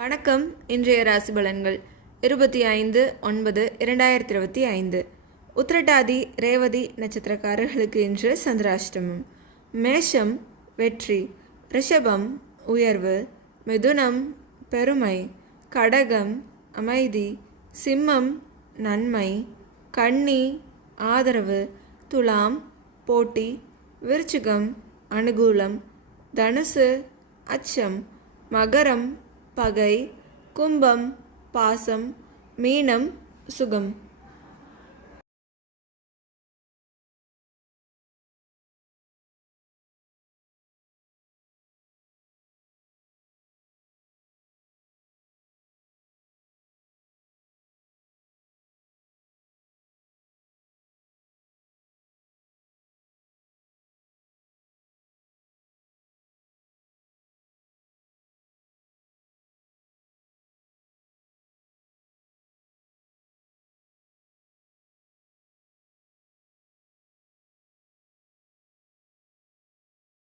வணக்கம். இன்றைய ராசி பலன்கள் 25/9/2025. உத்திரட்டாதி ரேவதி நட்சத்திரக்காரர்களுக்கு இன்று சந்திராஷ்டமம். மேஷம் வெற்றி, ரிஷபம் உயர்வு, மிதுனம் பெருமை, கடகம் அமைதி, சிம்மம் நன்மை, கன்னி ஆதரவு, துலாம் போட்டி, விருச்சிகம் அனுகூலம், தனுசு அச்சம், மகரம் பகை, கும்பம் பாசம், மீனம் சுகம்.